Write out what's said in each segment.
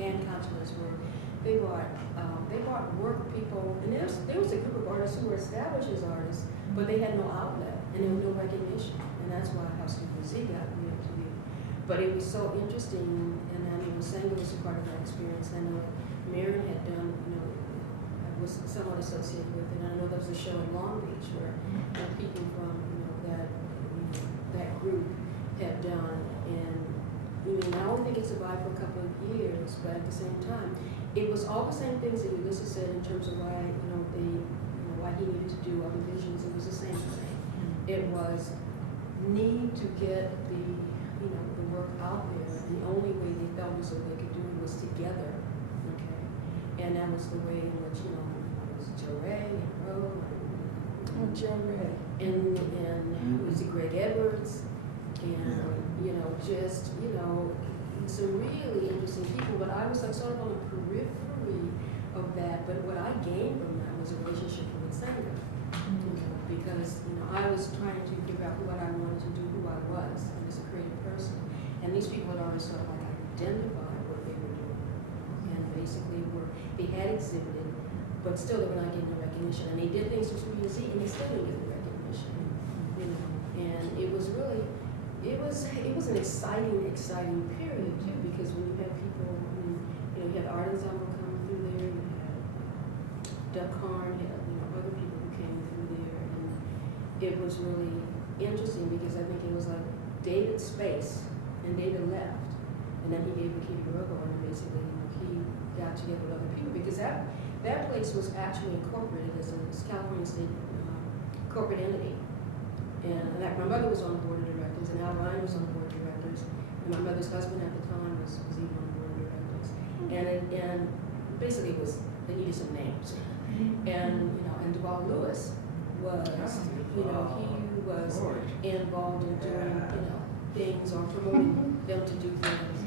dance counselors were, they brought work people, and there was a group of artists who were established as artists, but they had no outlet, and there was no recognition, and that's why House of Music got to be. But it was so interesting, and I mean, Senga was a part of that experience. I know Maren had done, I was somewhat associated with it. And I know there was a show in Long Beach where people from that group had done, and I don't think it survived for a couple of years, but at the same time, it was all the same things that Ulysses said in terms of why why he needed to do Othervisions. It was the same thing. It was need to get the work out there. The only way they felt as though they could do it was together. Okay, and that was the way in which it was Joe Ray and Roe and Joe Ray and it was Greg Edwards and just some really interesting people. But I was like sort of on the periphery of that. But what I gained from that was a relationship with Senga, because I was trying to figure out what I wanted to do, who I was as a creative person. And these people had already sort of like identified what they were doing. And basically they had exhibited, but still they were not getting the recognition. And they did things through museum, and they still didn't get the recognition. And it was really, it was an exciting period too, because when you had people, you had Art Ensemble coming through there, you had Duck Karn, you had other people who came through there, and it was really interesting because I think it was like David's space. And David left, and then he gave the key to Robo, and basically he got together with other people, because that place was actually incorporated as a California state corporate entity. And my mother was on the board of directors, and Al Ryan was on the board of directors, and my mother's husband at the time was even on the board of directors. And basically they needed some names. And Duval Lewis was, he was involved in doing, things or promoting them to do things.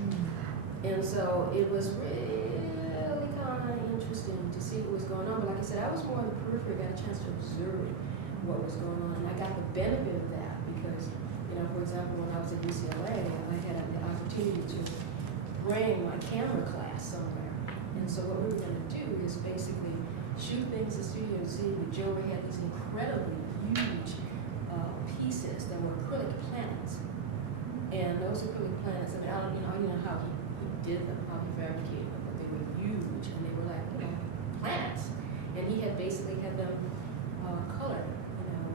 And so it was really kind of interesting to see what was going on. But like I said, I was more on the periphery, got a chance to observe what was going on. And I got the benefit of that because, for example, when I was at UCLA, I had the opportunity to bring my camera class somewhere. And so what we were going to do is basically shoot things in Studio Z. Joe had these incredibly huge pieces that were acrylic planets. And those acrylic planets, I don't know how he did them, how he fabricated them, but they were huge and they were like, planets. And he had basically had them colored,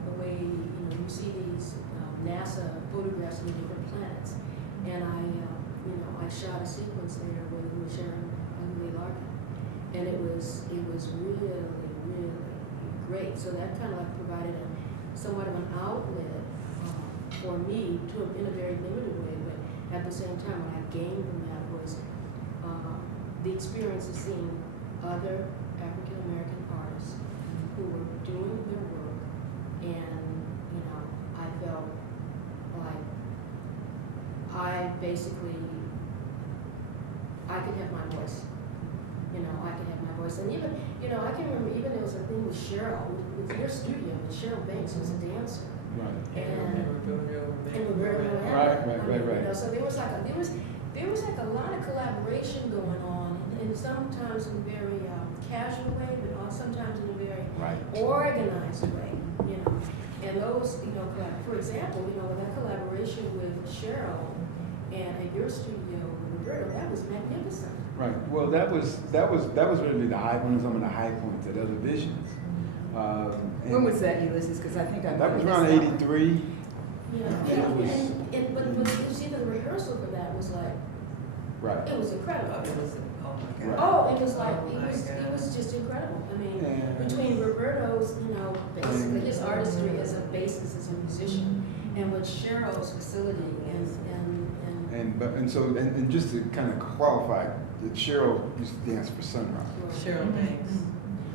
the way, you see these NASA photographs of the different planets. And I shot a sequence there with Sharon Larkin. And it was really, really great. So that kind of like provided somewhat of an outlet for me in a very limited way, but at the same time, what I gained from that was the experience of seeing other African American artists who were doing their work, and I felt like I could have my voice. I could have my voice, and even I can remember even there was a thing with Cheryl, with your studio, and Cheryl Banks was a dancer. Right. And Roberto Right. So there was like a lot of collaboration going on, and sometimes in a very casual way, but sometimes in a very organized way. And those, for example, with that collaboration with Cheryl and at your studio with Roberto, that was magnificent. Right. Well, that was really one of some of the high points at Othervisions. When was that, Ulysses? Because I think that was around '83. But you see, the rehearsal for that was like, it was incredible. It was, oh my God. Oh, it was like, it was just incredible. I mean, between Roberto's, basically his artistry as a basis as a musician, and with Cheryl's facility and just to kind of qualify, that Cheryl used to dance for Sunrise. Cheryl Banks.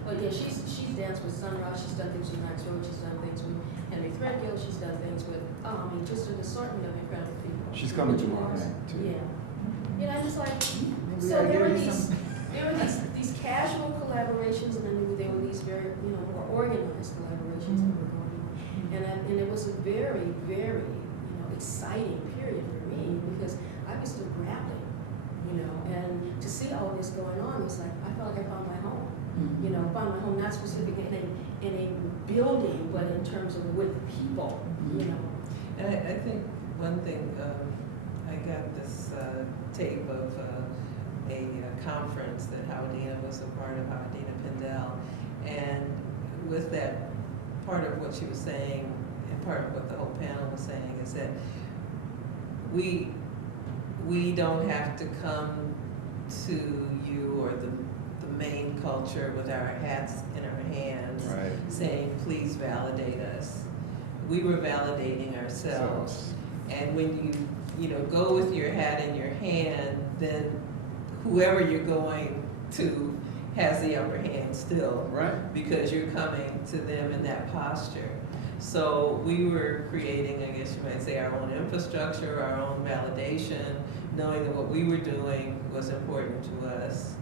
Well, yeah, she's danced with Sunrise. She's done things with Max Roach. She's done things with Henry Threadgill. She's done things with, just an assortment of incredible people. She's coming tomorrow night too. Yeah. Just like, so there were these casual collaborations, and then there were these very, more organized collaborations that were going on. And it was a very, very, exciting period for me because I was still grappling, and to see all this like I found my home. You know, found my home not specific in a building, but in terms of with people, you know. And I think one thing, I got this tape of a conference that Howardina was a part of, Howardina Pindell, and with that, part of what she was saying, and part of what the whole panel was saying, is that we don't have to come to you or the main culture with our hats in our hands, Right. saying, please validate us. We were validating ourselves. And when you know, go with your hat in your hand, then whoever you're going to has the upper hand still. Right. Because you're coming to them in that posture. So we were creating, I guess you might say, our own infrastructure, our own validation, knowing that what we were doing was important to us.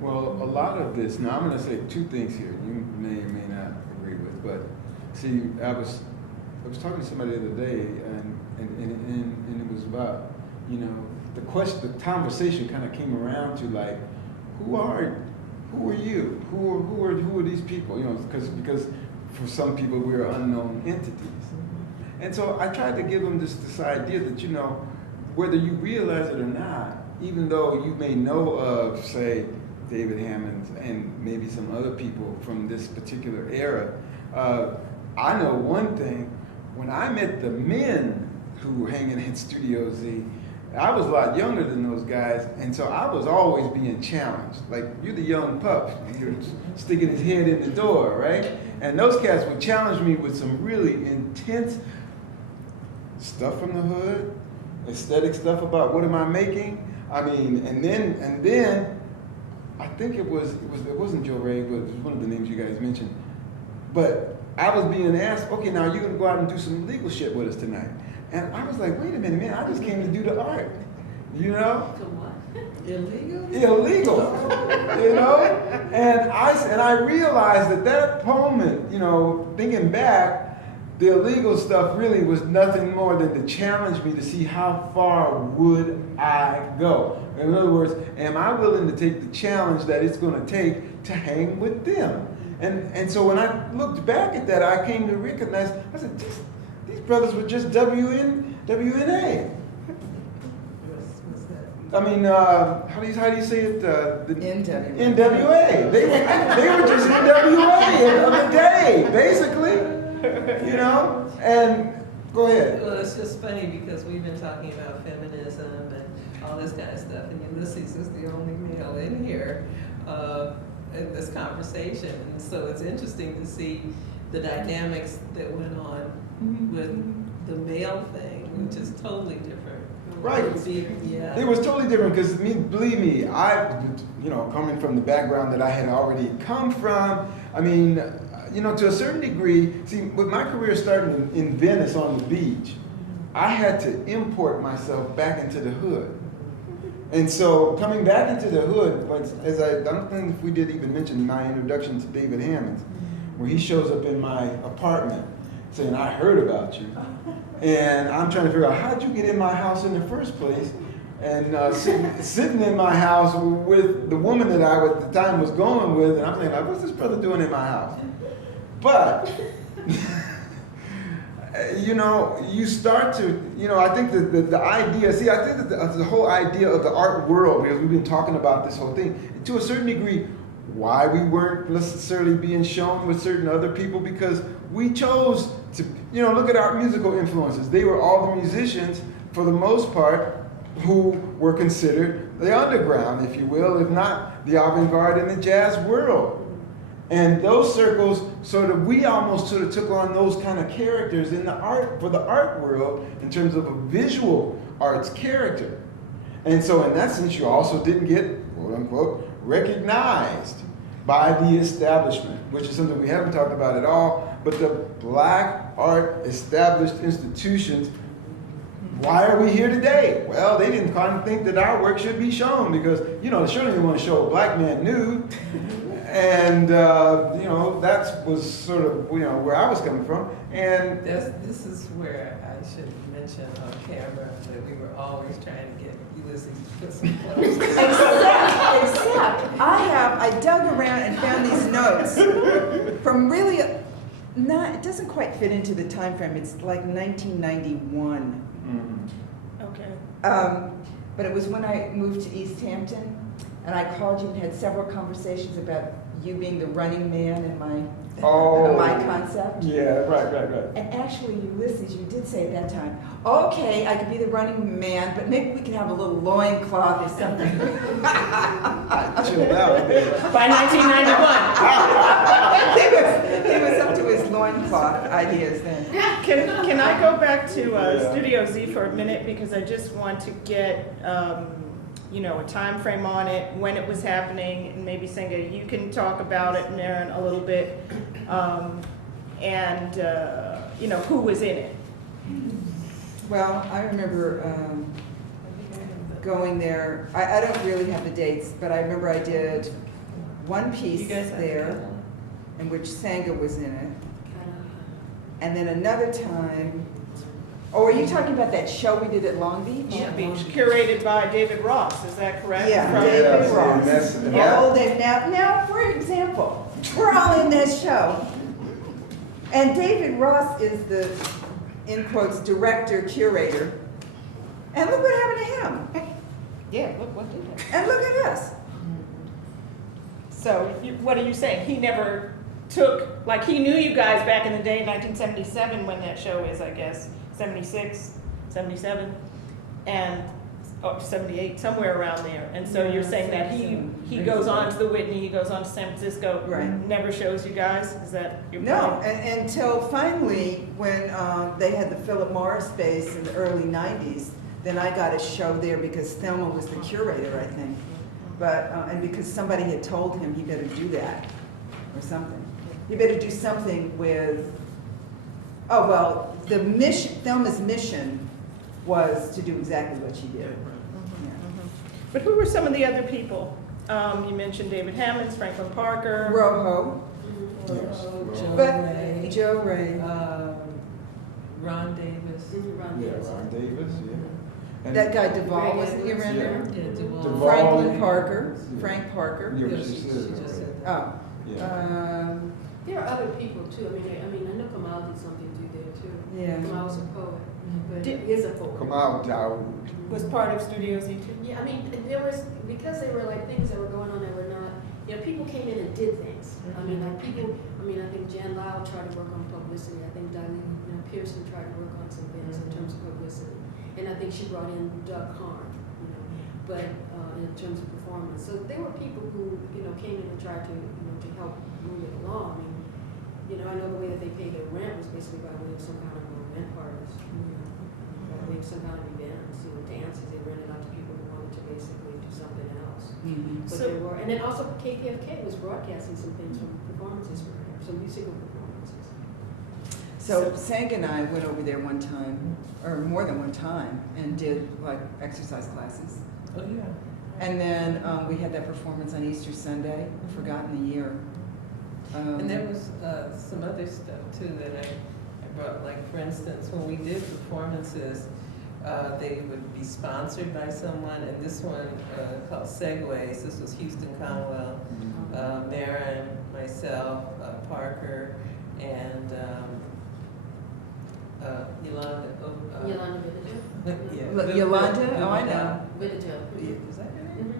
Well, a lot of this, now I'm going to say two things here you may or may not agree with, but see, I was talking to somebody the other day, and it was about, you know, the conversation kind of came around to like, who are you? Who are these people? You know, because for some people we're unknown entities, and so I tried to give them this idea that, you know, whether you realize it or not, even though you may know of, say, David Hammond and maybe some other people from this particular era, I know one thing. When I met the men who were hanging in Studio Z, I was a lot younger than those guys, and so I was always being challenged. Like, you're the young pup, you're sticking his head in the door, right? And those cats would challenge me with some really intense stuff from the hood, aesthetic stuff about what am I making. I mean, and then I think it wasn't Joe Ray, but it was one of the names you guys mentioned. But I was being asked, okay, now you're gonna go out and do some legal shit with us tonight. And I was like, wait a minute, man, I just came to do the art, you know? So what? Illegal? Illegal, you know? And I realized at that moment, you know, thinking back, the illegal stuff really was nothing more than to challenge me to see how far would I go. In other words, am I willing to take the challenge that it's gonna take to hang with them? And so when I looked back at that, I came to recognize, I said, these brothers were just WNA. What's that? I mean, how do you say it? The NWA. NWA. They were just NWA of the day, basically. You know? And go ahead. Well, it's just funny because we've been talking about feminism and all this kind of stuff, and Ulysses is the only male in here in this conversation. And so it's interesting to see the dynamics that went on with the male thing, which is totally different. Right. Yeah. It was totally different because, believe me, I, you know, coming from the background that I had already come from, I mean, you know, to a certain degree, see, with my career starting in Venice on the beach, I had to import myself back into the hood. And so coming back into the hood, as I don't think if we did even mention my introduction to David Hammond, where he shows up in my apartment saying, I heard about you. And I'm trying to figure out, how'd you get in my house in the first place? And sitting in my house with the woman that I at the time was going with, and I'm thinking, like, what's this brother doing in my house? But, you know, you start to, you know, I think that the idea, see, I think that the whole idea of the art world, because we've been talking about this whole thing, to a certain degree, why we weren't necessarily being shown with certain other people, because we chose to, you know, look at our musical influences. They were all the musicians, for the most part, who were considered the underground, if you will, if not the avant-garde in the jazz world. And those circles we almost took on those kind of characters in the art, for the art world, in terms of a visual arts character. And so in that sense, you also didn't get, quote unquote, recognized by the establishment, which is something we haven't talked about at all, but the black art established institutions. Why are we here today? Well, they didn't kind of think that our work should be shown because, you know, they certainly didn't want to show a black man nude. And, you know, that was sort of, you know, where I was coming from. And this is where I should mention on camera that we were always trying to get Ulysses to put some clothes. Except I dug around and found these notes from really, it doesn't quite fit into the time frame. It's like 1991. Okay. But it was when I moved to East Hampton, and I called you and had several conversations about you being the running man in my concept. Yeah, right. And actually, Ulysses, you did say at that time, okay, I could be the running man, but maybe we can have a little loincloth or something. Chill out. By 1991. he was up to his loincloth ideas then. Can I go back to Studio Z for a minute, because I just want to get a time frame on it, when it was happening, and maybe Senga, you can talk about it, Maren, a little bit, and who was in it. Well, I remember going there. I don't really have the dates, but I remember I did one piece there in which Senga was in it. And then another time, are you talking about that show we did at Long Beach? Long Beach, curated by David Ross, is that correct? Yeah, From- David Ross. Yeah. Oh, now, for example, we're all in that show. And David Ross is the, in quotes, director, curator. And look what happened to him. Yeah, look what did that. And look at us. So, what are you saying? He never took, like, he knew you guys back in the day, 1977, when that show is, I guess, 76, 77, and 78, somewhere around there. And so you're saying that he goes on to the Whitney, he goes on to San Francisco, Right. never shows you guys? Is that your point? No, until finally, when they had the Philip Morris space in the early 90s, then I got a show there because Thelma was the curator, I think. But, and because somebody had told him he better do that, or something. He better do something with, the mission, Thelma's mission was to do exactly what she did. Yeah. But who were some of the other people? You mentioned David Hammonds, Franklin Parker. Rojo, but Joe Ray. Ron Davis. Ron Davis, yeah. And That guy Duvall, wasn't he around there? Yeah, Duvall. Duvall. Franklin Parker, Frank Parker. Yeah, Yeah, what she she said. just said Oh. Yeah. There are other people too. I mean, I know Kamal did something too there too. Yeah. Kamal's a poet, but Did- he is a poet. Come out, Dawood. Was part of Studio Z too. Yeah, I mean, there was, because there were like things that were going on that were not, people came in and did things. I mean, like I think Jan Lyle tried to work on publicity. I think Darlene Pearson tried to work on some things in terms of publicity. And I think she brought in Doug Karn, but in terms of performance. So there were people who, came in and tried to, to help move it along. I know the way that they paid their rent was basically by way of some kind of rent parties, by way of some kind of events, dances they rented out to people who wanted to basically do something else. But So- there were, and then also KPFK was broadcasting some things from performances from there, some musical performances. So Senga and I went over there one time, or more than one time, and did like exercise classes. Oh, yeah. And then we had that performance on Easter Sunday, I've forgotten the year. And there was some other stuff too that I brought, like for instance, when we did performances, they would be sponsored by someone, and this one called Segways, this was Houston Conwell, Maren, myself, Parker, and Yolanda. Yolanda Vidita? Look, Yolanda? Oh, I know. Vidita. Is that her name?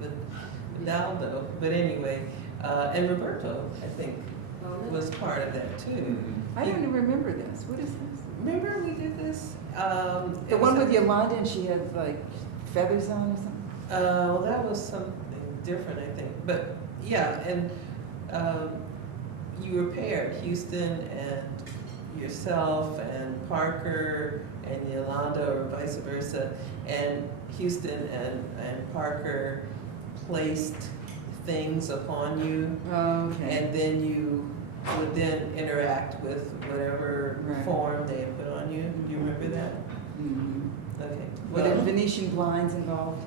Mhm. Vidaldo, but anyway, and Roberto, I think, Oh, was part of that too. I don't even remember this. What is this? Remember we did this? The one with Yolanda and she had like feathers on or something? Well, that was something different, I think. But yeah, and you were paired, Houston and yourself and Parker and Yolanda, or vice versa. And Houston and Parker placed things upon you, Oh, okay. and then you would then interact with whatever Right. form they had put on you. Do you remember that? Mhm. Okay. Were there Venetian blinds involved?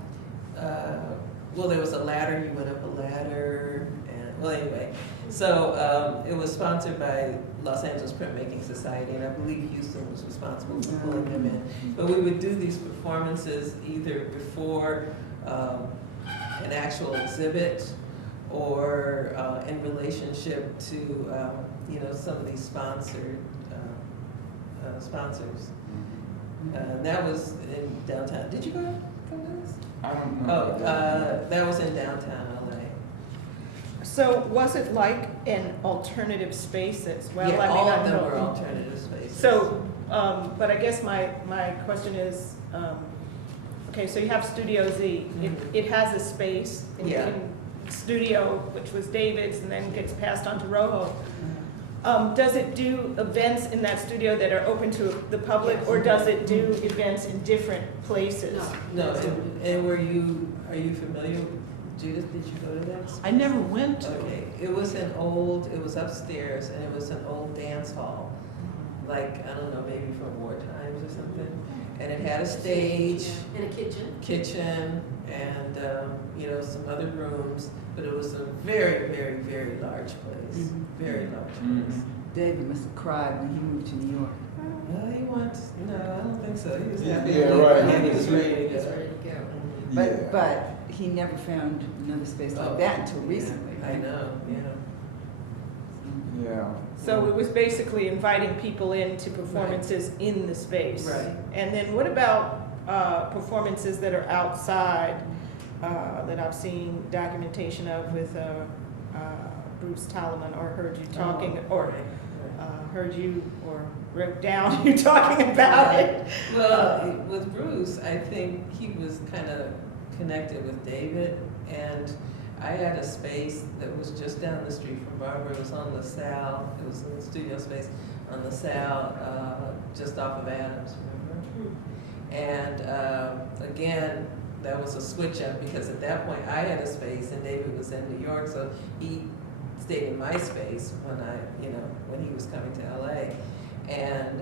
Well, there was a ladder, you went up a ladder, and, well, anyway. So, it was sponsored by Los Angeles Printmaking Society, and I believe Houston was responsible for pulling them in. But we would do these performances either before an actual exhibit or in relationship to, you know, some of these sponsored sponsors. That was in downtown. Did you go to this? I don't know. Oh, that was in downtown LA. So was it like an alternative space as well? Yeah, I mean, all I of them know- were alternative spaces. So, but I guess my question is, okay, so you have Studio Z. It has a space Yeah. in Studio, which was David's, and then gets passed on to Rojo. Does it do events in that studio that are open to the public, or does it do events in different places? No, and are you familiar, Judith, did you go to that? I never went to. Okay, it was upstairs, and it was an old dance hall, like, I don't know, maybe from war times or something. And it had a stage. And a Kitchen, and, you know, some other rooms, but it was a very, very, very large place, very large place. David must have cried when he moved to New York. Well, no, I don't think so, he was happy. Yeah, right. He was ready to It's go. ready to go. But, but he never found another space like that until Yeah, recently, I right? know, yeah. Yeah. So it was basically inviting people into performances in the space. Right. And then what about performances that are outside, that I've seen documentation of with Bruce Talman, or heard you talking, or heard you or wrote down you talking about it? Well, with Bruce, I think he was kind of connected with David, and I had a space that was just down the street from Barbara. It was on LaSalle. It was a studio space on LaSalle, just off of Adams, remember? And again, that was a switch up, because at that point I had a space and David was in New York, so he stayed in my space when he was coming to LA. And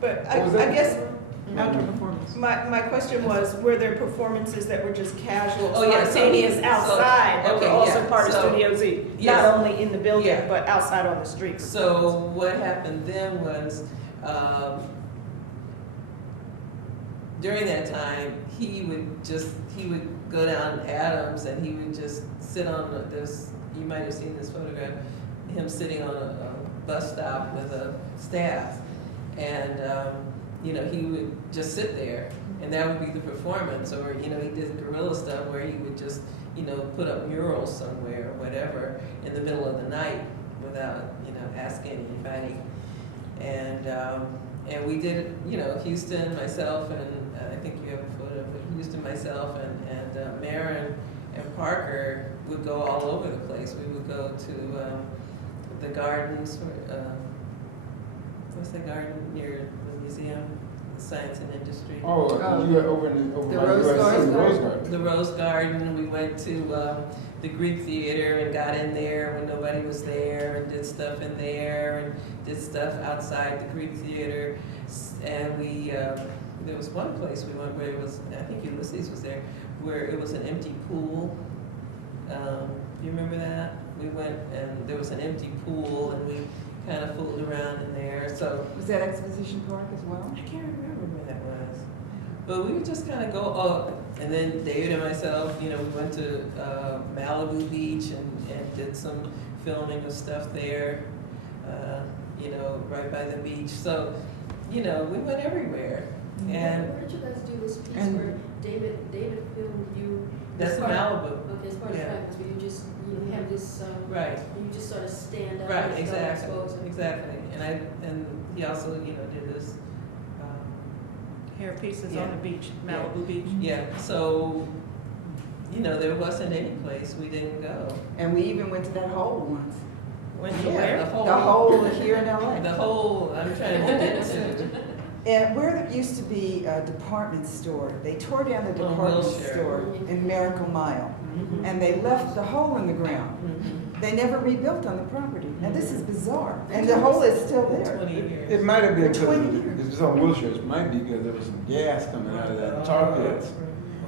But What was I that? guess Outdoor performance. my question was, were there performances that were just casual, Oh, yeah, so- spontaneous so- outside that okay, were also yeah, part of so- Studio Z? yes. Not only in the building, Yeah. but outside on the street. so what happened then was, during that time, he would go down Adams and he would just sit on this, you might have seen this photograph, him sitting on a bus stop with a staff. And, he would just sit there, and that would be the performance. Or, he did guerrilla stuff where he would just, put up murals somewhere or whatever in the middle of the night without, asking anybody. And we did, Houston, myself, and I think you have a photo of Houston, myself, and Maren and Parker would go all over the place. We would go to the gardens, what's the garden near the museum, Science and Industry? Oh, you were over The by Rose USC, Garden? Rose Garden. The Rose Garden. We went to the Greek Theater and got in there when nobody was there, and did stuff in there, and did stuff outside the Greek Theater. And we, there was one place we went where it was, I think Ulysses was there, where it was an empty pool. Do you remember that? We went and there was an empty pool, and we kind of fooled around in there. So Was that Exposition Park as well? I can't remember where that was. But we would just kind of go up, and then David and myself, we went to Malibu Beach and did some filming of stuff there, right by the beach. So, we went everywhere. And Where did you guys do this piece And- where David filmed you? that's as part of- Malibu. Okay, as part of Yeah. practice, but you have this, Right. you just sort of stand up. Right, and exactly, expose it. exactly. And he also, did this, Hair pieces Yeah. on the beach, Malibu Beach. yeah, so, there wasn't any place we didn't go. And we even went to that hole once. Went to Yeah, where? the whole. The hole here in LA. The whole, I'm trying to get into. And where there used to be a department store, they tore down the On department Wilshire. store in Miracle Mile. And they left the hole in the ground. They never rebuilt on the property. Now, this is bizarre. And the hole is still there. 20 years. It might have been For because 20 years. it was on Wilshire. It might be because there was some gas coming out of that tar pits.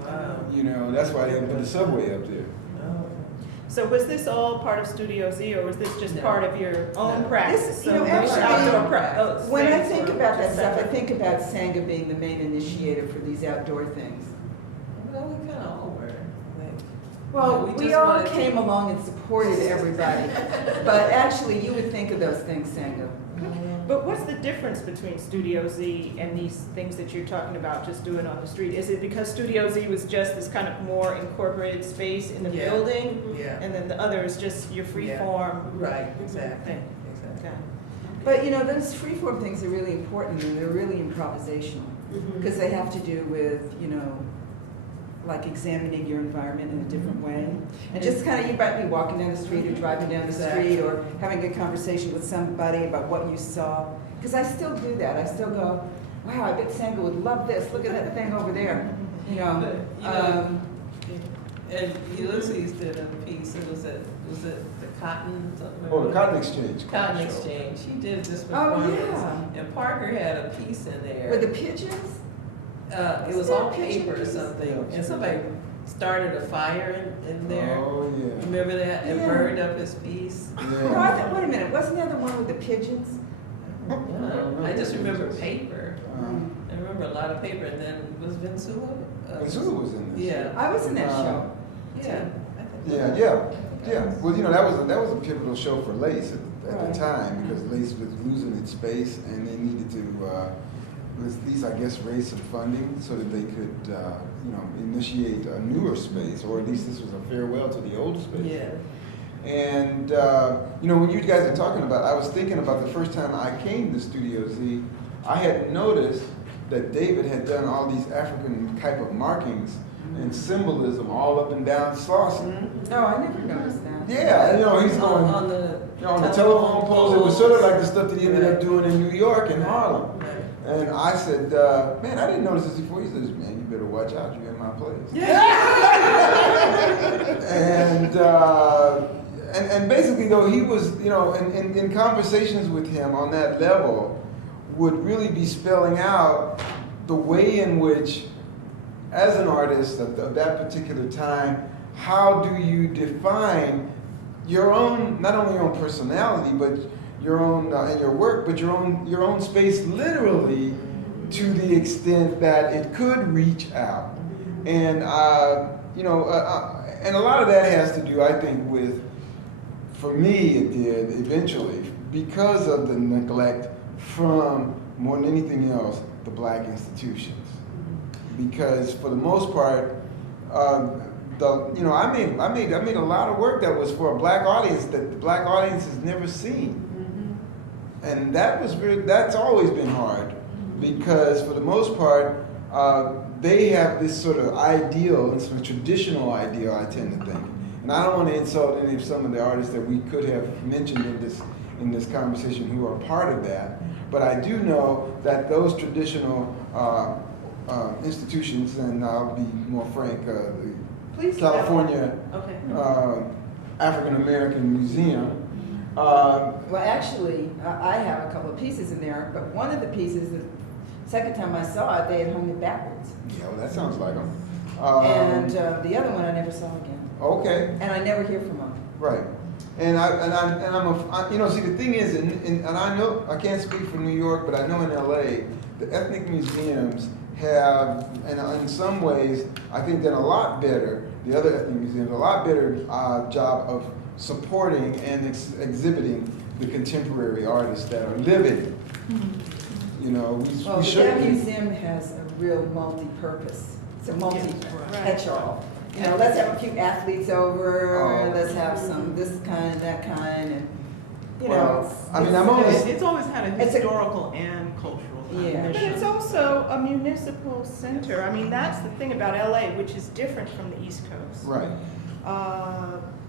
Wow. That's why they put the subway up there. Oh. So was this all part of Studio Z, or was this just No. part of your own No. practice? This, you So know, those actually, outdoor when I things think were about that just stuff, I separate. think about Senga being the main initiator for these outdoor things. Well, we kind of all were. Well, We we just all wanted to- came along and supported everybody, but actually, you would think of those things, Senga. But what's the difference between Studio Z and these things that you're talking about, just doing on the street? Is it because Studio Z was just this kind of more incorporated space in the Yeah. building, Yeah, and then the other is just your free Yeah. form right, exactly, thing? exactly. Okay. But you know, those freeform things are really important, and they're really improvisational, because they have to do with, you know, like examining your environment in a different way. And just kind of, you might be walking down the street or driving down the street or having a conversation with somebody about what you saw. Because I still do that. I still go, wow, I bet Senga would love this. Look at that thing over there. You know, But, you know, and Ulysses did a piece, was it the Cotton? Something? Oh, the Cotton Exchange. Cotton show. Exchange, he did this Oh, performance. yeah. And Parker had a piece in there. with the pigeons? It was Isn't on that picture paper or piece? something, Yeah. and somebody started a fire in there. Oh, yeah. Remember that? And Yeah. burned up his piece. No, Yeah. wait a minute. Wasn't there the one with the pigeons? I just remember paper. Um, I remember a lot of paper, and then was Vinsula? Vinsula was in this. Yeah. I was in that show. Yeah. Yeah. Well, you know, that was a pivotal show for Lace at Right. the time, because Lace was losing its space, and they needed to at least, I guess, raise some funding so that they could, you know, initiate a newer space, or at least this was a farewell to the old space. Yeah. And, you know, when you guys are talking about, I was thinking about the first time I came to Studio Z, I had noticed that David had done all these African type of markings and symbolism all up and down Slauson. Oh, I never noticed that. Yeah, you know, he's going, On the you know, on the telephone poles. It was sort of like the stuff that he ended up Right. doing in New York and Harlem. Right. And I said, man, I didn't notice this before. He says, man, you better watch out. You're in my place. And basically, though, he was, you know, in conversations with him on that level, would really be spelling out the way in which, as an artist of that particular time, how do you define your own, not only your own personality, but your own and your work, but your own space, literally, to the extent that it could reach out. And you know, and a lot of that has to do, I think, with, for me, it did eventually, because of the neglect from, more than anything else, the black institutions. Because for the most part, you know, I made a lot of work that was for a black audience that the black audience has never seen. And that's always been hard, because for the most part, they have this sort of ideal, and sort of traditional ideal, I tend to think. And I don't want to insult any of some of the artists that we could have mentioned in this conversation who are part of that, but I do know that those traditional institutions, and I'll be more frank, the Please. California Okay. African American Museum. Well, actually, I have a couple of pieces in there, but one of the pieces, the second time I saw it, they had hung it backwards. Yeah, well, that sounds like them. And the other one I never saw again. Okay, And I never hear from them. right. And you know, see, the thing is, and I know, I can't speak for New York, but I know in LA, the ethnic museums have, and in some ways, I think done a lot better, the other ethnic museums, a lot better job of supporting and exhibiting the contemporary artists that are living. You know, Well, we that should be. museum has a real multi-purpose. It's a multi-catch-all. You know, Right. let's have a few athletes over, Oh. let's have some this kind, that kind, and, you Well, know, I mean, I'm always- It's always had a It's a- historical and cultural Yeah. But mission. it's also a municipal center. I mean, that's the thing about LA, which is different from the East Coast. Right.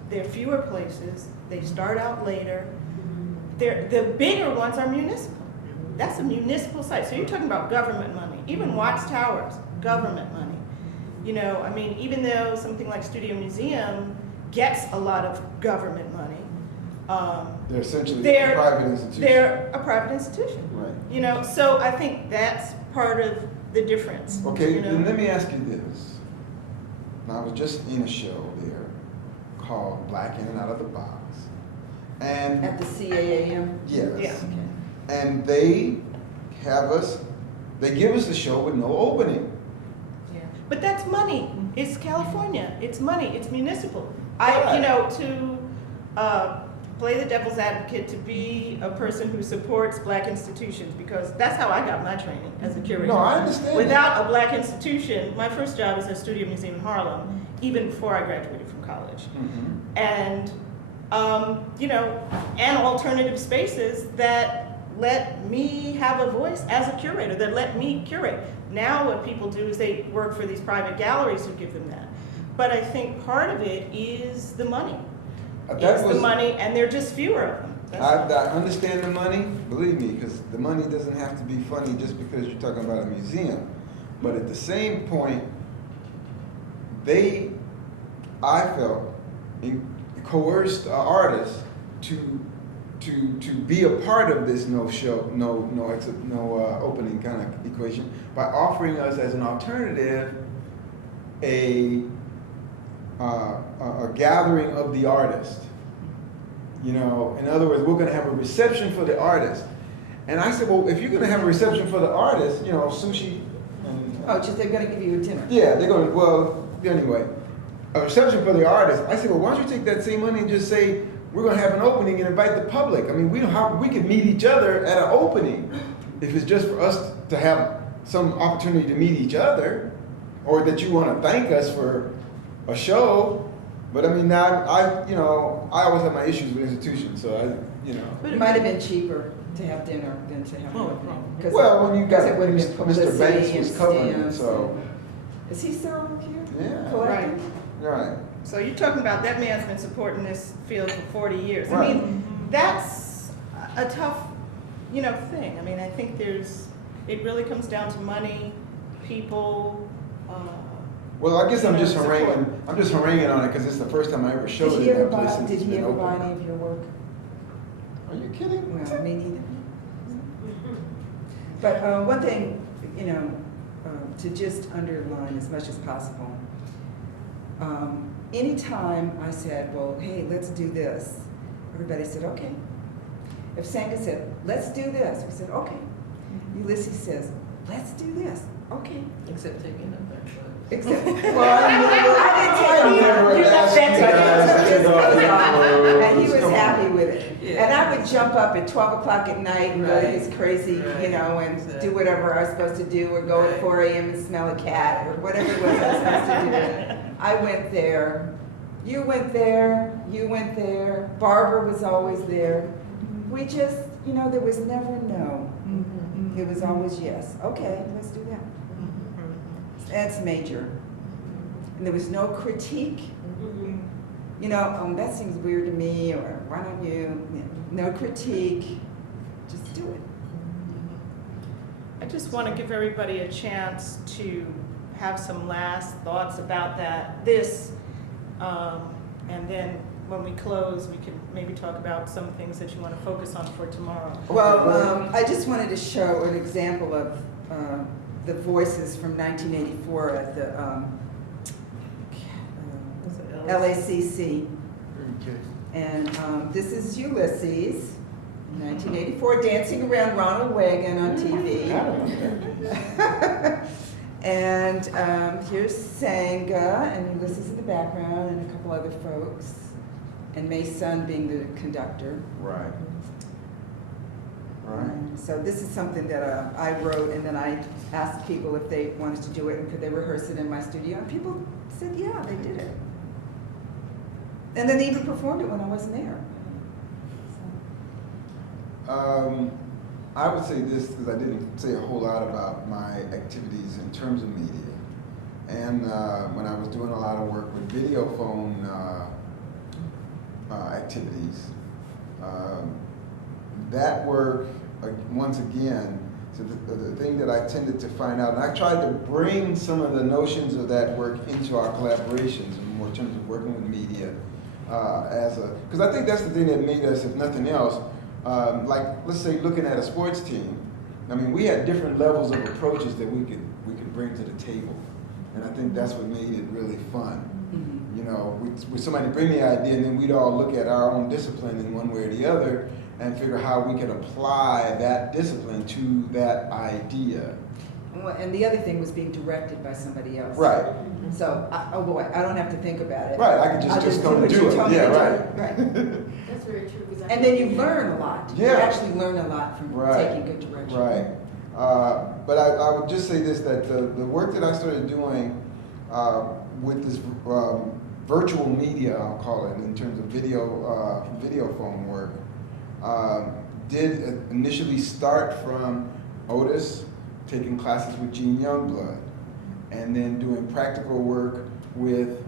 There are fewer places. They start out later. The bigger ones are municipal. That's a municipal site. So you're talking about government money. Even Watts Towers, government money. You know, I mean, even though something like Studio Museum gets a lot of government money, They're essentially They're- private institutions. they're a private institution. Right. You know, so I think that's part of the difference. Okay, you know? then let me ask you this. Now, I was just in a show there called Black In and Out of the Box. And At the CAAM? yes. Yeah. And they have us, they give us the show with no opening. Yeah. But that's money. It's California. It's money. It's municipal. Right. To play the devil's advocate, to be a person who supports Black institutions, because that's how I got my training as a curator. No, I understand. Without a Black institution, my first job was at Studio Museum in Harlem, even before I graduated from college. Mm-hmm. And, and alternative spaces that let me have a voice as a curator, that let me curate. Now what people do is they work for these private galleries who give them that. But I think part of it is the money. The money, and there are just fewer of them. I understand the money, believe me, because the money doesn't have to be funny just because you're talking about a museum. But at the same point, I felt, coerced artists to be a part of this no opening kind of equation by offering us as an alternative a gathering of the artist. In other words, we're going to have a reception for the artist. And I said, well, if you're going to have a reception for the artist, sushi. Oh, just they're going to give you a dinner. Yeah, they're going to, well, anyway, a reception for the artist. I said, well, why don't you take that same money and just say, we're going to have an opening and invite the public. I mean, we could meet each other at an opening. If it's just for us to have some opportunity to meet each other, or that you want to thank us for a show. But I mean, I always have my issues with institutions, so But it might have been cheaper to have dinner than to have an opening. Well, when you got it would have been Mr. publicity Banks and was covering it, stamps so. Is he still here? Yeah. Collecting? Right. So you're talking about that man's been supporting this field for 40 years. Right. I mean, that's a tough, thing. I mean, I think it really comes down to money, people. Well, I guess I'm just Support. haranguing on it because it's the first time I ever showed Did it he in ever that place. buy, and did it's he been ever buy open. any of your work? Are you kidding? Well, me neither. But one thing, to just underline as much as possible, anytime I said, well, hey, let's do this, everybody said, okay. If Senga said, let's do this, we said, okay. Ulysses says, let's do this, okay. Except taking up that book. Except, well, I never asked you guys. and he was happy with it. Yeah. And I would jump up at 12 o'clock at night and go to his crazy, Right. and do whatever I was supposed to do, or go at 4 a.m. and smell a cat, or whatever it was I was supposed to do. I went there, you went there, Barbara was always there. We just, there was never no. It was always yes. Okay, let's do that. That's major. And there was no critique. That seems weird to me, or why don't you? No critique. Just do it. I just want to give everybody a chance to have some last thoughts about and then when we close, we can maybe talk about some things that you want to focus on for tomorrow. Well, I just wanted to show an example of the voices from 1984 at the LACC. Okay. And this is Ulysses, 1984, dancing around Ronald Reagan on TV. And here's Senga and Ulysses in the background, and a couple other folks, and May's son being the conductor. Right. So this is something that I wrote, and then I asked people if they wanted to do it and could they rehearse it in my studio. And people said, yeah, they did it. And then they even performed it when I wasn't there. I would say this because I didn't say a whole lot about my activities in terms of media. And when I was doing a lot of work with video phone activities, that work, once again, so the thing that I tended to find out, and I tried to bring some of the notions of that work into our collaborations, in more terms of working with media, because I think that's the thing that made us, if nothing else, like, let's say, looking at a sports team. I mean, we had different levels of approaches that we could bring to the table, and I think that's what made it really fun. You know, would somebody bring the idea, and then we'd all look at our own discipline in one way or the other and figure how we could apply that discipline to that idea. Well, and the other thing was being directed by somebody else. Right. So, oh boy, I don't have to think about it. Right, I can I'll just come what and you do it. tell me Yeah, to do. right. Right. That's very true. 'Cause I And then think- you learn a lot. You Yeah. actually learn a lot from Right. taking good direction. Right. But I would just say this, that the work that I started doing with this virtual media, I'll call it, in terms of video phone work, did initially start from Otis, taking classes with Gene Youngblood, and then doing practical work with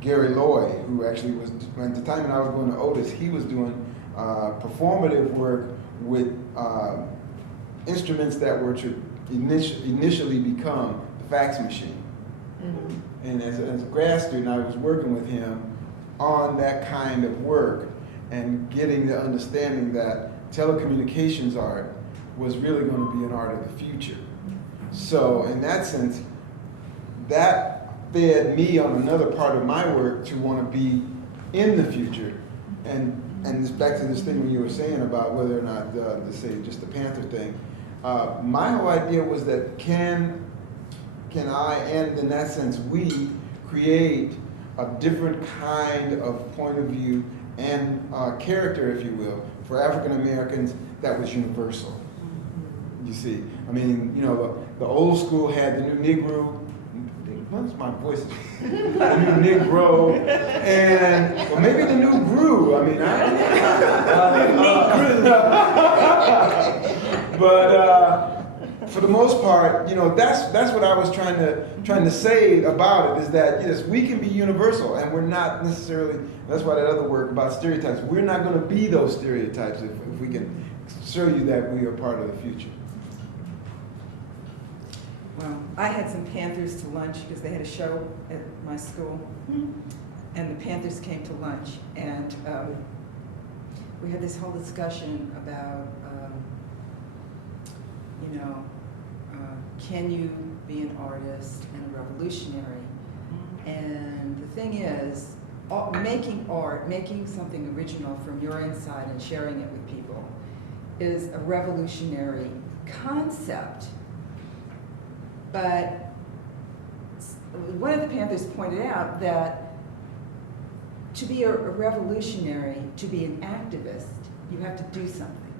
Gary Lloyd, who actually was, at the time when I was going to Otis, he was doing performative work with instruments that were to initially become the fax machine. Mm-hmm. And as a grad student, I was working with him on that kind of work and getting the understanding that telecommunications art was really going to be an art of the future. So in that sense, that fed me on another part of my work to want to be in the future. And it's back to this thing when you were saying about whether or not, to say just the Panther thing, my whole idea was that can I, and in that sense we, create a different kind of point of view and character, if you will, for African Americans that was universal. You see, I mean, you know, the old school had the new Negro. What's my voice? The new Negro, and well, maybe the new Gru. I mean, but for the most part, you know, that's what I was trying to say about it, is that yes, we can be universal, and we're not necessarily. That's why that other work about stereotypes. We're not going to be those stereotypes if we can show you that we are part of the future. Well, I had some Panthers to lunch because they had a show at my school, and the Panthers came to lunch, and we had this whole discussion about, you know, can you be an artist and a revolutionary? And the thing is, making art, making something original from your inside and sharing it with people is a revolutionary concept. But one of the Panthers pointed out that to be a revolutionary, to be an activist, you have to do something.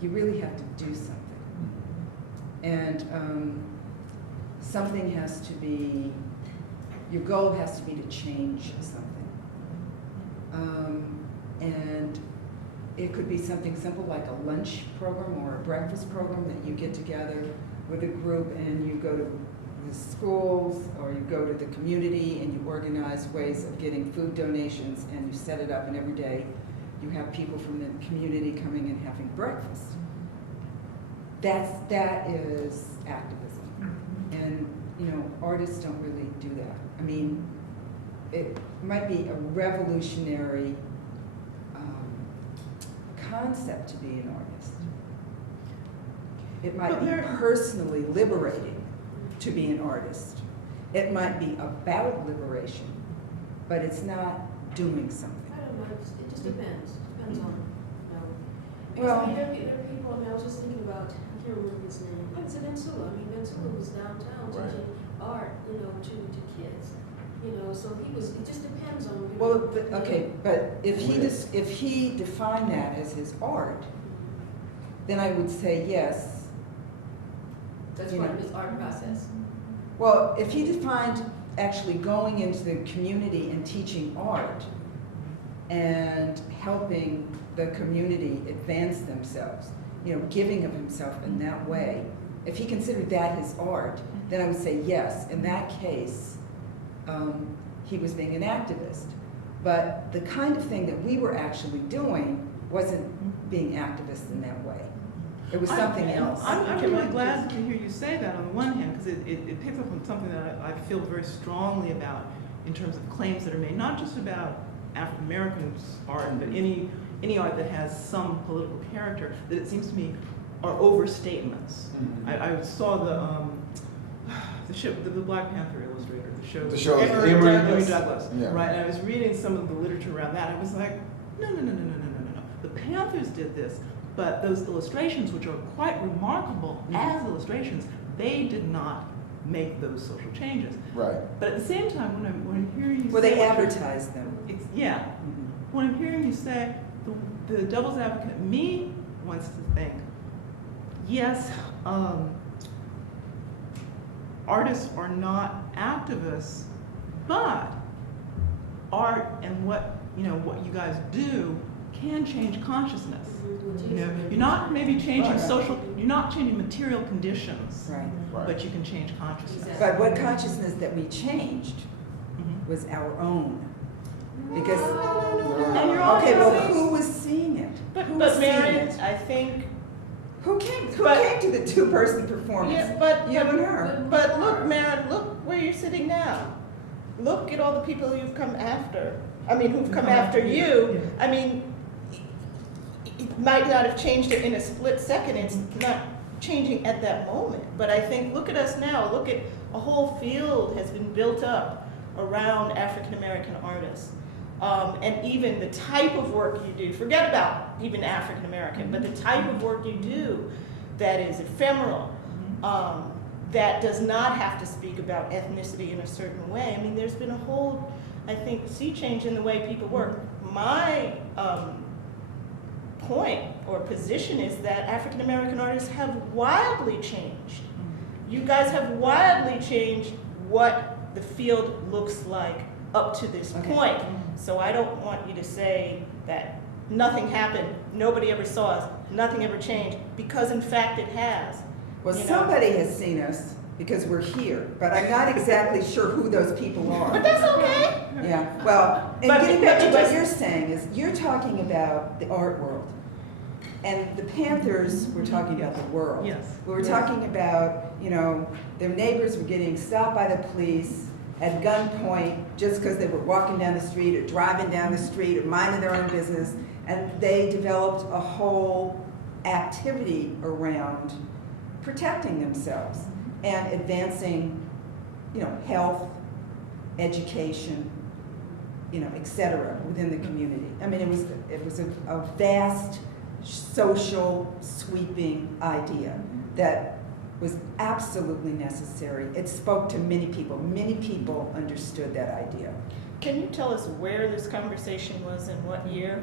You really have to do something. And something has to be, your goal has to be to change something. And it could be something simple like a lunch program or a breakfast program that you get together with a group and you go to the schools or you go to the community and you organize ways of getting food donations and you set it up, and every day you have people from the community coming and having breakfast. That is activism. And you know, artists don't really do that. I mean, it might be a revolutionary concept to be an artist. It might be personally liberating to be an artist. It might be about liberation, but it's not doing something. I don't know, it just depends. Depends on, you know. Because, Well- I mean, there are people, I mean, I was just thinking about, I can't remember his name. It's Bensula. I mean, Bensula was downtown Right. teaching art, you know, to kids. You know, so he was, it just depends on, you know. Well, okay, but if he defined that as his art, then I would say yes. That's you part know. of his art process. Well, if he defined actually going into the community and teaching art and helping the community advance themselves, you know, giving of himself in that way, if he considered that his art, then I would say yes. In that case, he was being an activist. But the kind of thing that we were actually doing wasn't being activists in that way. It was something else. I'm really glad to hear you say that on the one hand, because it picks up on something that I feel very strongly about in terms of claims that are made, not just about African Americans' art, but any art that has some political character, that it seems to me are overstatements. Mm-hmm. I saw the the Black Panther illustrator, The show is Emory Emory Douglas, Yeah. right? And I was reading some of the literature around that. I was like, no. The Panthers did this, but those illustrations, which are quite remarkable as illustrations, they did not make those social changes. Right. But at the same time, when I'm hearing you Well, say they what you're- advertised them. yeah. Mhm. When I'm hearing you say, the devil's advocate in me wants to think, yes, artists are not activists, but art and what you guys do can change consciousness. You know, you're not maybe changing you're not changing material conditions, Right. Right. but you can change consciousness. Exactly. But what consciousness that we changed Mhm. was our own. Because, And you're also okay, well, saying- who was seeing it? Who was But seeing Maren, it? I think, Who came but- to the two-person performance? yeah, but, You and her. but look, Maren, look where you're sitting now. Look at all the people you've come after. I mean, who've come after you. I mean, it might not have changed it in a split second. It's not changing at that moment. But I think, look at us now. Look at a whole field has been built up around African American artists. And even the type of work you do, forget about even African American, but the type of work you do that is ephemeral, that does not have to speak about ethnicity in a certain way. I mean, there's been a whole, I think, sea change in the way people work. My point or position is that African American artists have wildly changed. You guys have wildly changed what the field looks like up to this Okay. point. So I don't want you to say that nothing happened, nobody ever saw us, nothing ever changed, because in fact it has. Well, You know? somebody has seen us because we're here, but I'm not exactly sure who those people But are. that's okay. Yeah, well, and But- getting back but to it what just- you're saying is, you're talking about the art world. And the Panthers were talking about the world. Yes. We were talking about, their neighbors were getting stopped by the police at gunpoint just because they were walking down the street or driving down the street or minding their own business. And they developed a whole activity around protecting themselves and advancing, health, education, et cetera, within the community. I mean, it was a vast social sweeping idea that was absolutely necessary. It spoke to many people. Many people understood that idea. Can you tell us where this conversation was and what year?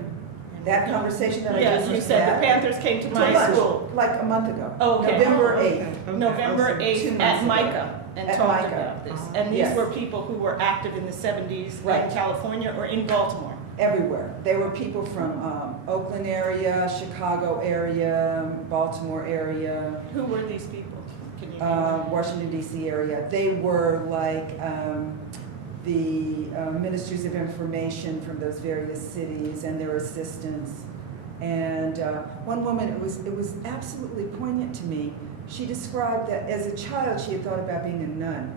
That conversation that I Yes, just you said had, the Panthers came to my lunch, school. like a month ago. Oh, okay. November Oh, 8th. November 2 8th months at ago. Micah and At talked Micah. about this. And these Yes. were people who were active in the 70s Right. in California or in Baltimore. Everywhere. There were people from Oakland area, Chicago area, Baltimore area, Who were these people? Can you name Washington DC area. They were like the ministers of information from those various cities and their assistants. And one woman, it was absolutely poignant to me. She described that as a child she had thought about being a nun.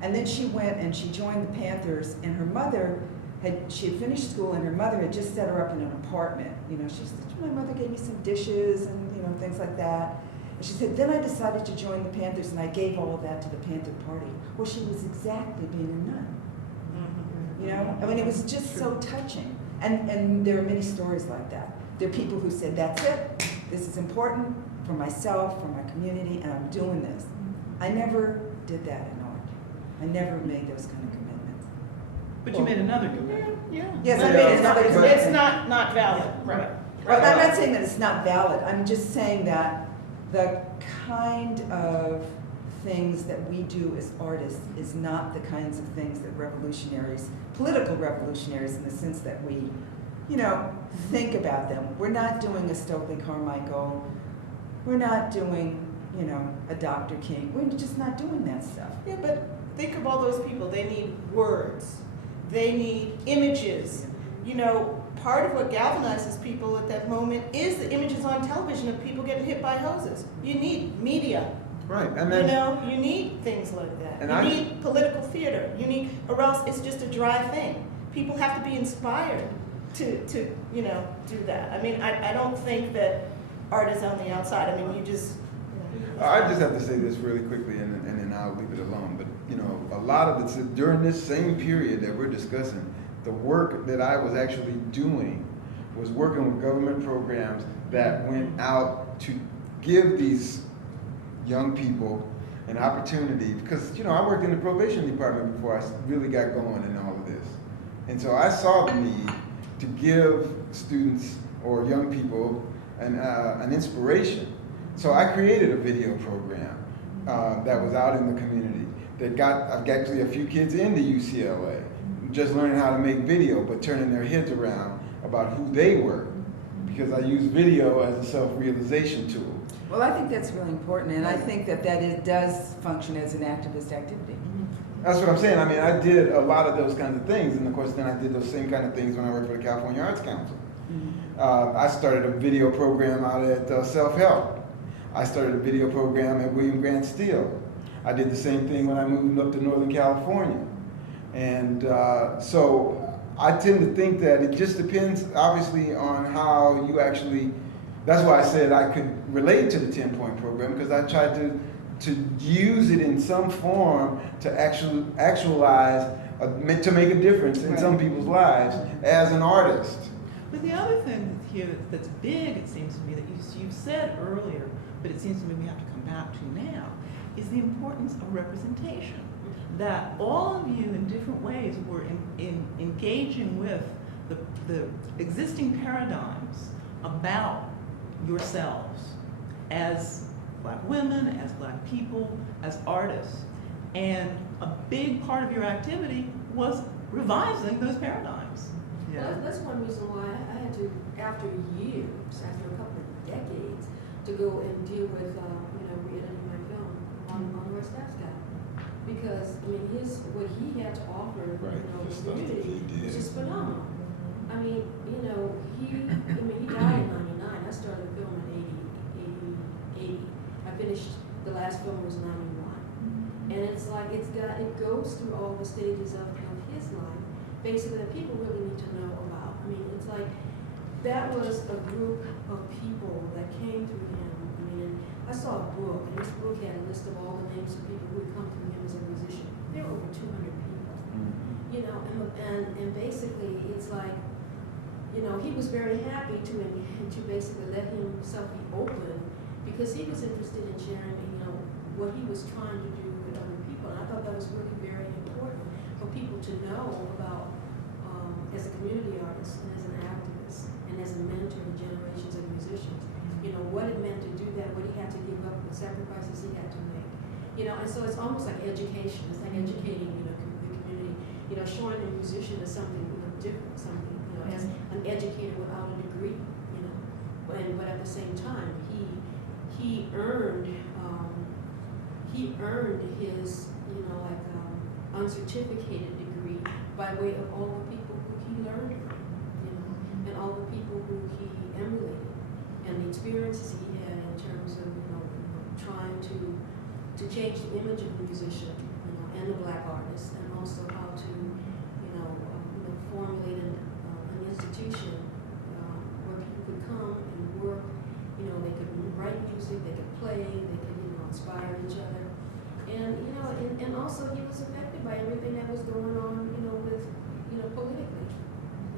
And then she went and she joined the Panthers, and her mother she had finished school, and her mother had just set her up in an apartment. She said, my mother gave me some dishes and things like that. And she said, then I decided to join the Panthers, and I gave all of that to the Panther Party. Well, she was exactly being a nun. Mhm. I mean, it was just so touching. And there are many stories like that. There are people who said, that's it, this is important for myself, for my community, and I'm doing this. I never did that in art. I never made those kind of commitments. But you made another commitment. Yeah. Yes, But I made it's another not- commitment. It's not valid, right. Well, I'm not saying that it's not valid. I'm just saying that the kind of things that we do as artists is not the kinds of things that revolutionaries, political revolutionaries, in the sense that we, think about them. We're not doing a Stokely Carmichael. We're not doing, a Dr. King. We're just not doing that stuff. Yeah, but think of all those people. They need words. They need images. Part of what galvanizes people at that moment is the images on television of people getting hit by hoses. You need media. Right, and then You need things like that. And You need political theater. Or else it's just a dry thing. People have to be inspired to do that. I mean, I don't think that art is on the outside. I mean, you just. I just have to say this really quickly, and then I'll leave it alone. But you know, a lot of it's during this same period that we're discussing. The work that I was actually doing was working with government programs that went out to give these young people an opportunity. Because you know, I worked in the probation department before I really got going in all of this, and so I saw the need to give students or young people an inspiration. So I created a video program that was out in the community that I've got actually a few kids into UCLA, just learning how to make video, but turning their heads around about who they were, because I use video as a self-realization tool. Well, I think that's really important, and I think that does function as an activist activity. That's what I'm saying. I mean, I did a lot of those kinds of things, and of course then I did those same kind of things when I worked for the California Arts Council. I started a video program out at Self-Help. I started a video program at William Grant Steel. I did the same thing when I moved up to Northern California. And so I tend to think that it just depends, obviously, on how you actually, that's why I said I could relate to the 10-point program, because I tried to use it in some form to actualize, to make a difference in some people's lives as an artist. But the other thing here that's big, it seems to me, that you said earlier, but it seems to me we have to come back to now, is the importance of representation. That all of you in different ways were in engaging with the existing paradigms about yourselves as Black women, as Black people, as artists. And a big part of your activity was revising those paradigms. Well, that's one reason why I had to, after years, after a couple of decades, to go and deal with, re-editing my film on Where Staff's Got. Because, I mean, what he had to offer, the community was just phenomenal. I mean, he died in 99. I started the film in 80. I finished, the last film was 91. And it's like, it goes through all the stages of his life, basically, that people really need to know about. I mean, it's like, that was a group of people that came through him. I mean, I saw a book, and this book had a list of all the names of people who had come through him as a musician. There were over 200 people. You know, and basically, it's like, he was very happy to basically let himself be open, because he was interested in sharing, what he was trying to do with other people. And I thought that was really very important for people to know about, as a community artist and as an activist and as a mentor to generations of musicians, what it meant to do that, what he had to give up, the sacrifices he had to make. And so it's almost like education. It's like educating, the community, showing the musician as something different, something, as an educator without a degree, but at the same time, he earned his, uncertificated degree by way of all the people who he learned from, and all the people who he emulated, and the experiences he had in terms of, trying to change the image of the musician, and the Black artist, and also how to, formulate an institution where people could come and work. They could write music, they could play, they could, inspire each other. And, and also he was affected by everything that was going on, with, politically.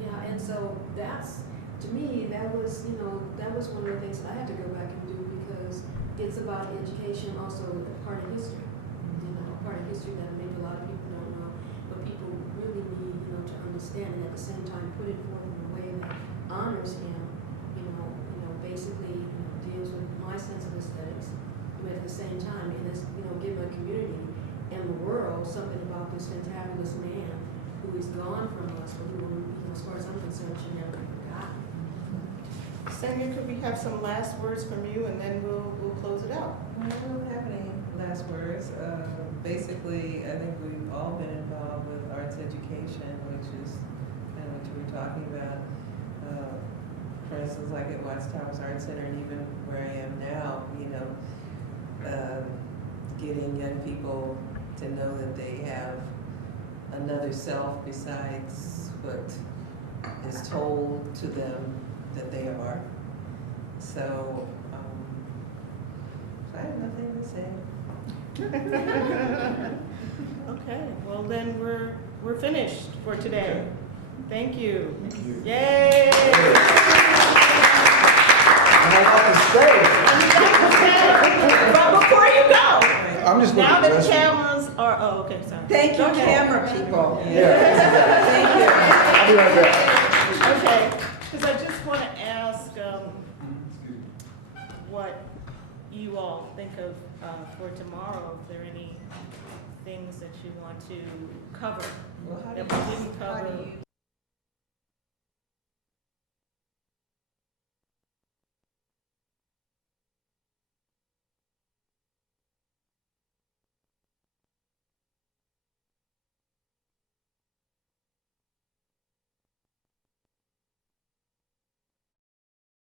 Yeah, and so that's, to me, that was one of the things that I had to go back and do, because it's about education, also a part of history. A part of history that maybe a lot of people don't know, but people really need, to understand, and at the same time put it forth in a way that honors him, basically, deals with my sense of aesthetics, but at the same time, it is, give a community and the world something about this fantabulous man who is gone from us, but who, as far as I'm concerned, should never be forgotten. Senga, could we have some last words from you, and then we'll close it out? I don't have any last words. Basically, I think we've all been involved with arts education, which is kind of what you were talking about. For instance, like at Watchtowers Art Center, and even where I am now, getting young people to know that they have another self besides what is told to them that they are. So I have nothing say it. Okay, well then we're finished for today. Thank you. Thank you. Yay! And I have to say, But before you go, I'm just going now to that the dress you. cameras are, oh, okay, sorry. Thank you, Go ahead. camera people. Yeah. Thank I'll be right back. Okay, because I just want to ask what you all think of for tomorrow. If there are any things that you want to cover Well, how that do we you- didn't How cover? do you